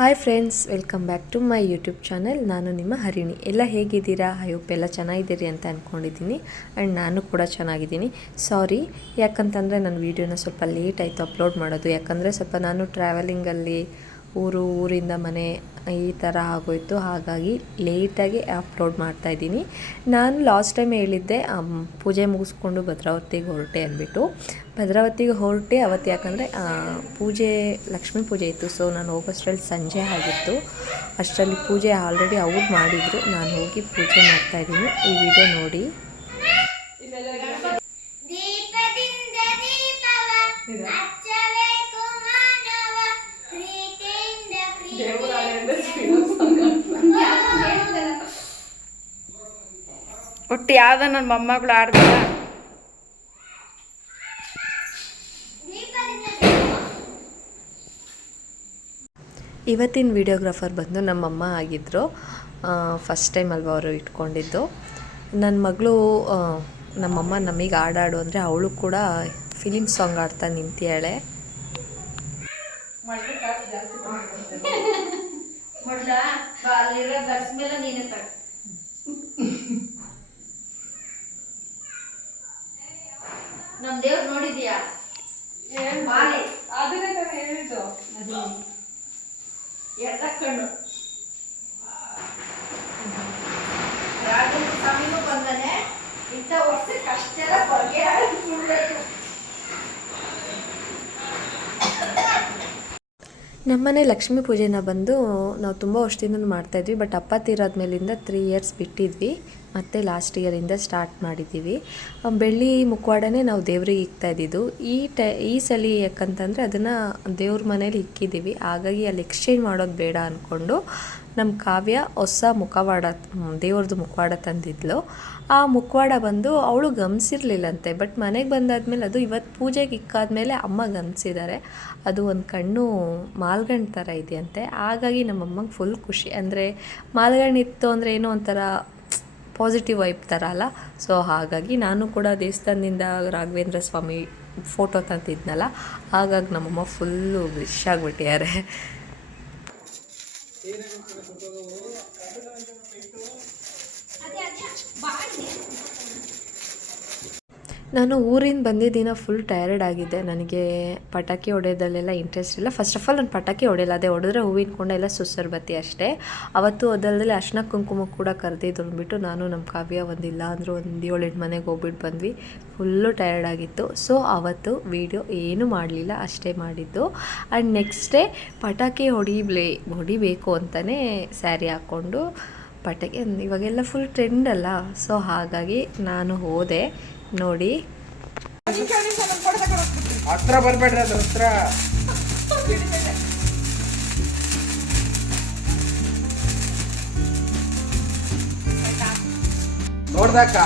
Hi friends, welcome back to my YouTube channel. ನಾನು ನಿಮ್ಮ ಹರಿಣಿ. ಎಲ್ಲ ಹೇಗಿದ್ದೀರಾ? ಹೋಪ್ ಎಲ್ಲ ಚೆನ್ನಾಗಿದ್ದೀರಿ ಅಂತ ಅಂದ್ಕೊಂಡಿದ್ದೀನಿ. ಆ್ಯಂಡ್ ನಾನು ಕೂಡ ಚೆನ್ನಾಗಿದ್ದೀನಿ. ಸಾರಿ, ಯಾಕಂತಂದರೆ ನನ್ನ ವೀಡಿಯೋನ ಸ್ವಲ್ಪ ಲೇಟ್ ಆಯಿತು ಅಪ್ಲೋಡ್ ಮಾಡೋದು. ಯಾಕಂದರೆ ಸ್ವಲ್ಪ ನಾನು ಟ್ರಾವೆಲಿಂಗಲ್ಲಿ ಊರಿಂದ ಮನೆ ಈ ಥರ ಆಗೋಯಿತು. ಹಾಗಾಗಿ ಲೇಟಾಗಿ ಅಪ್ಲೋಡ್ ಮಾಡ್ತಾಯಿದ್ದೀನಿ. ನಾನು ಲಾಸ್ಟ್ ಟೈಮ್ ಹೇಳಿದ್ದೆ ಪೂಜೆ ಮುಗಿಸ್ಕೊಂಡು ಭದ್ರಾವತಿಗೆ ಹೊರಟೆ ಅಂದ್ಬಿಟ್ಟು. ಭದ್ರಾವತಿಗೆ ಹೊರಟೆ ಅವತ್ತು. ಯಾಕಂದರೆ ಪೂಜೆ, ಲಕ್ಷ್ಮೀ ಪೂಜೆ ಇತ್ತು. ಸೊ ನಾನು ಹೋಗೋಷ್ಟರಲ್ಲಿ ಸಂಜೆ ಆಗಿತ್ತು. ಅಷ್ಟರಲ್ಲಿ ಪೂಜೆ ಆಲ್ರೆಡಿ ಅವ್ರು ಮಾಡಿದರು. ನಾನು ಹೋಗಿ ಪೂಜೆ ಮಾಡ್ತಾಯಿದ್ದೀನಿ. ಈ ವಿಡಿಯೋ ನೋಡಿ. ಒಟ್ಟು ಯಾವ್ದ ನನ್ನ ಮೊಮ್ಮಗಳು ಆಡ್ತಾರ. ಇವತ್ತಿನ ವಿಡಿಯೋಗ್ರಾಫರ್ ಬಂದು ನಮ್ಮಮ್ಮ ಆಗಿದ್ದರು. ಫಸ್ಟ್ ಟೈಮ್ ಅಲ್ವಾ ಅವರು ಇಟ್ಕೊಂಡಿದ್ದು. ನನ್ನ ಮಗಳು, ನಮ್ಮಮ್ಮ ನಮಗೆ ಹಾಡಾಡು ಅಂದರೆ ಅವಳು ಕೂಡ ಫಿಲಿಮ್ ಸಾಂಗ್ ಆಡ್ತಾ ನಿಂತಿಯಾಳೆ. ನಮ್ ದೇವ್ರು ನೋಡಿದ್ಯಾ? ಅದನ್ನೇ ತಾನೇ ಹೇಳಿದ್ದು. ಎತ್ತಕ್ಕಣ್ಣು ರಾಘವೇಂದ್ರ ಸ್ವಾಮಿನೂ ಬಂದಾನೆ. ಇಂಥ ವರ್ಷಕ್ಕೆ ಅಷ್ಟೆಲ್ಲ ಹೊರಗೆ ಆಡ್ಬೇಕು. ನಮ್ಮನೆ ಲಕ್ಷ್ಮೀ ಪೂಜೆನ ಬಂದು ನಾವು ತುಂಬ ವರ್ಷದಿಂದ ಮಾಡ್ತಾಯಿದ್ವಿ. ಬಟ್ ಅಪ್ಪ ತೀರಾದ್ಮೇಲಿಂದ 3 ಇಯರ್ಸ್ ಬಿಟ್ಟಿದ್ವಿ. ಮತ್ತು ಲಾಸ್ಟ್ ಇಯರಿಂದ ಸ್ಟಾರ್ಟ್ ಮಾಡಿದ್ದೀವಿ. ಬೆಳ್ಳಿ ಮುಖವಾಡನೇ ನಾವು ದೇವ್ರಿಗೆ ಇಕ್ತಾಯಿದ್ದು. ಈ ಸಲ ಯಾಕಂತಂದರೆ ಅದನ್ನು ದೇವ್ರ ಮನೇಲಿ ಇಕ್ಕಿದ್ದೀವಿ. ಹಾಗಾಗಿ ಅಲ್ಲಿ ಎಕ್ಸ್ಚೇಂಜ್ ಮಾಡೋದು ಬೇಡ ಅಂದ್ಕೊಂಡು ನಮ್ಮ ಕಾವ್ಯ ಹೊಸ ಮುಖವಾಡ, ದೇವ್ರದ್ದು ಮುಖವಾಡ ತಂದಿದ್ಲು. ಆ ಮುಖವಾಡ ಬಂದು ಅವಳು ಗಮನಿಸಿರ್ಲಿಲ್ಲಂತೆ. ಬಟ್ ಮನೆಗೆ ಬಂದಾದ್ಮೇಲೆ ಅದು ಇವತ್ತು ಪೂಜೆಗೆ ಇಕ್ಕಾದ್ಮೇಲೆ ಅಮ್ಮ ಗಮನಿಸಿದ್ದಾರೆ. ಅದು ಒಂದು ಕಣ್ಣು ಮಾಲ್ಗಣ್ಣು ಥರ ಇದೆಯಂತೆ. ಹಾಗಾಗಿ ನಮ್ಮಮ್ಮಗೆ ಫುಲ್ ಖುಷಿ. ಅಂದರೆ ಮಾಲ್ಗಣ್ಣು ಇತ್ತು ಅಂದರೆ ಏನೋ ಒಂಥರ ಪಾಸಿಟಿವ್ ವೈಬ್ ಥರ ಅಲ್ಲ. ಸೊ ಹಾಗಾಗಿ ನಾನು ಕೂಡ ದೇವಸ್ಥಾನದಿಂದ ರಾಘವೇಂದ್ರ ಸ್ವಾಮಿ ಫೋಟೋ ತಂತಿದ್ನಲ್ಲ, ಹಾಗಾಗಿ ನಮ್ಮಮ್ಮ ಫುಲ್ಲು ವಿಶ್ ಆಗಿಬಿಟ್ಟಿದ್ದಾರೆ. ನಾನು ಊರಿಂದ ಬಂದಿದ್ದಿನ ಫುಲ್ ಟಯರ್ಡ್ ಆಗಿದ್ದೆ. ನನಗೆ ಪಟಾಕಿ ಹೊಡೆಯೋದಲ್ಲೆಲ್ಲ ಇಂಟ್ರೆಸ್ಟ್ ಇಲ್ಲ. ಫಸ್ಟ್ ಆಫ್ ಆಲ್ ನಾನು ಪಟಾಕಿ ಹೊಡೆಯಲ್ಲ. ಅದೇ ಹೊಡೆದ್ರೆ ಹೂವಿನ ಕೊಂಡ ಎಲ್ಲ ಸುಸರ್ ಬತ್ತಿ ಅಷ್ಟೇ. ಅವತ್ತು ಅದಲ್ಲದೆ ಅರ್ಶಿನ ಕುಂಕುಮ ಕೂಡ ಕರೆದಿದ್ದು ಅಂದ್ಬಿಟ್ಟು ನಾನು ನಮ್ಮ ಕಾವ್ಯ ಒಂದಿಲ್ಲ ಅಂದರೂ ಒಂದು 7-8 ಮನೆಗೆ ಹೋಗ್ಬಿಟ್ಟು ಬಂದ್ವಿ. ಫುಲ್ಲು ಟಯರ್ಡ್ ಆಗಿತ್ತು. ಸೊ ಅವತ್ತು ವೀಡಿಯೋ ಏನೂ ಮಾಡಲಿಲ್ಲ, ಅಷ್ಟೇ ಮಾಡಿದ್ದು. ಆ್ಯಂಡ್ ನೆಕ್ಸ್ಟ್ ಡೇ ಪಟಾಕಿ ಹೊಡಿಬೇಕು ಅಂತಲೇ ಸ್ಯಾರಿ ಹಾಕ್ಕೊಂಡು ಪಟಾಕಿ, ಇವಾಗೆಲ್ಲ ಫುಲ್ ಟ್ರೆಂಡ್ ಅಲ್ಲ. ಸೊ ಹಾಗಾಗಿ ನಾನು ಹೋದೆ. ನೋಡಿ, ಹತ್ರ ಬರ್ಬೇಡ್ರಿ, ಅದ್ರ ಹತ್ರ ನೋಡ್ದಾಕ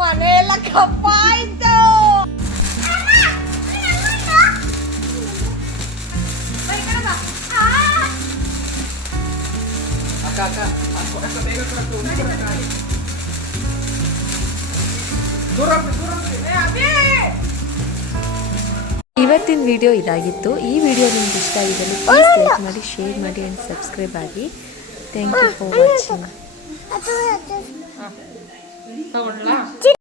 ಮನೆಯೆಲ್ಲ ಕಪ್ಪಾಯ್ತು. ಇವತ್ತಿನ ವಿಡಿಯೋ ಇದಾಗಿತ್ತು. ಈ ವಿಡಿಯೋ ನಿಮ್ಗೆ ಇಷ್ಟ ಆಗಿದ್ದಲ್ಲಿ ಪ್ಲೀಸ್ ಲೈಕ್ ಮಾಡಿ, ಶೇರ್ ಮಾಡಿ ಆ್ಯಂಡ್ ಸಬ್ಸ್ಕ್ರೈಬ್ ಆಗಿ. Thank you for watching.